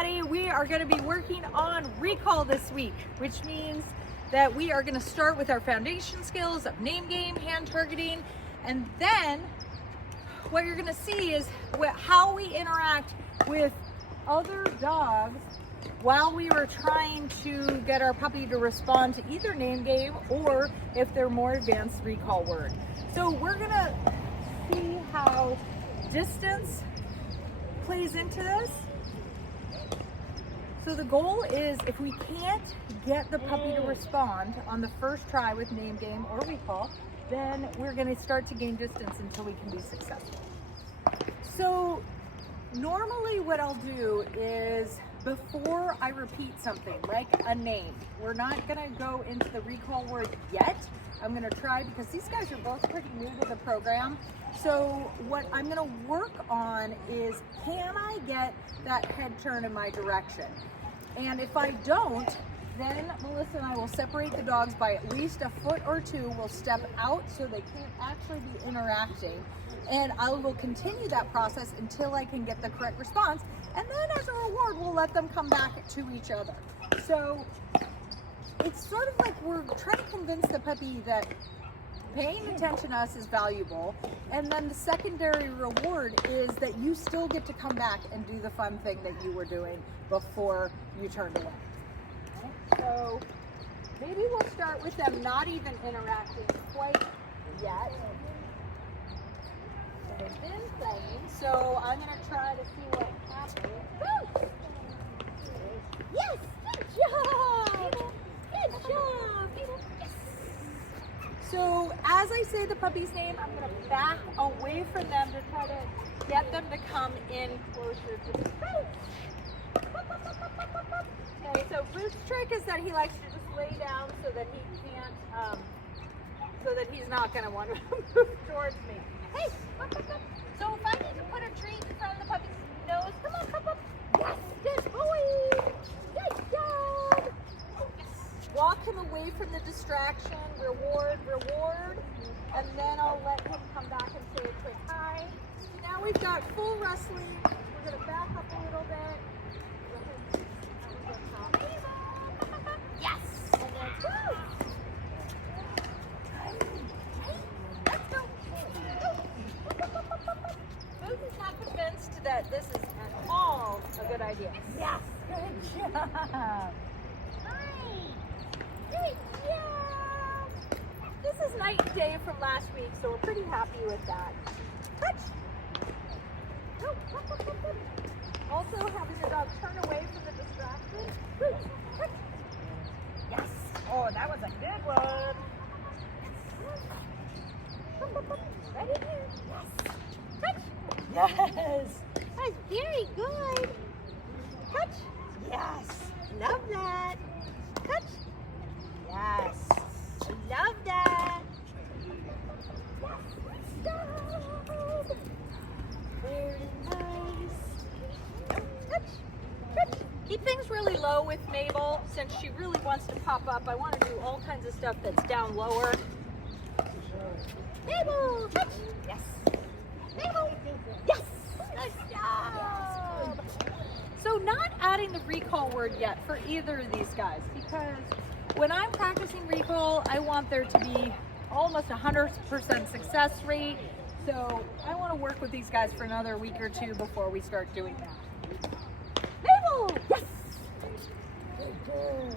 everybody. We are going to be working on recall this week, which means that we are going to start with our foundation skills of name game, hand targeting, and then what you're going to see is how we interact with other dogs while we were trying to get our puppy to respond to either name game or if they're more advanced recall word. So we're going to see how distance plays into this. So the goal is, if we can't get the puppy to respond on the first try with name game or recall, then we're going to start to gain distance until we can be successful. So normally what I'll do is, before I repeat something like a name, we're not going to go into the recall word yet. I'm going to try, because these guys are both pretty new to the program. So what I'm going to work on is, can I get that head turn in my direction? And if I don't, then Melissa and I will separate the dogs by at least a foot or two. We'll step out so they can't actually be interacting. And I will continue that process until I can get the correct response. And then as a reward, we'll let them come back to each other. So it's sort of like we're trying to convince the puppy that paying attention to us is valuable. And then the secondary reward is that you still get to come back and do the fun thing that you were doing before you turned away. Okay? So maybe we'll start with them not even interacting quite yet. So they've been playing, so I'm going to try to see what happens. Woo! Yes! Good job! Good job! Yes! So as I say the puppy's name, I'm going to back away from them to try to get them to come in closer to the Boots. Okay, so Boots' trick is that he likes to just lay down so that he can't, so that he's not going to want to move towards me. Hey, up, up, up. So if I need to put a treat in front of the puppy's nose, come on, come up. Yes, good boy. Good job. Yes. Walk him away from the distraction. Reward, reward. And then I'll let him come back and say a quick hi. So now we've got full wrestling. We're going to back up a little bit. Yes. And then, woo. Boots is not convinced that this is at all a good idea. Yes, good job. Hi. Good job. This is night and day from last week, so we're pretty happy with that. Touch. No. Also, having the dog turn away from the distraction. Boots, touch. Yes. Oh, that was a good one. Right in here. Yes. Touch. Yes. That's very good. Touch. Yes. Love that. Touch. Yes. Love that. Yes. Stop. Very nice. Touch. Touch. Keep things really low with Mabel, since she really wants to pop up. I want to do all kinds of stuff that's down lower. Mabel, touch. Yes. Mabel. Yes. Good job. So not adding the recall word yet for either of these guys, because when I'm practicing recall, I want there to be almost 100% success rate. So I want to work with these guys for another week or two before we start doing that. Mabel. Yes. Good.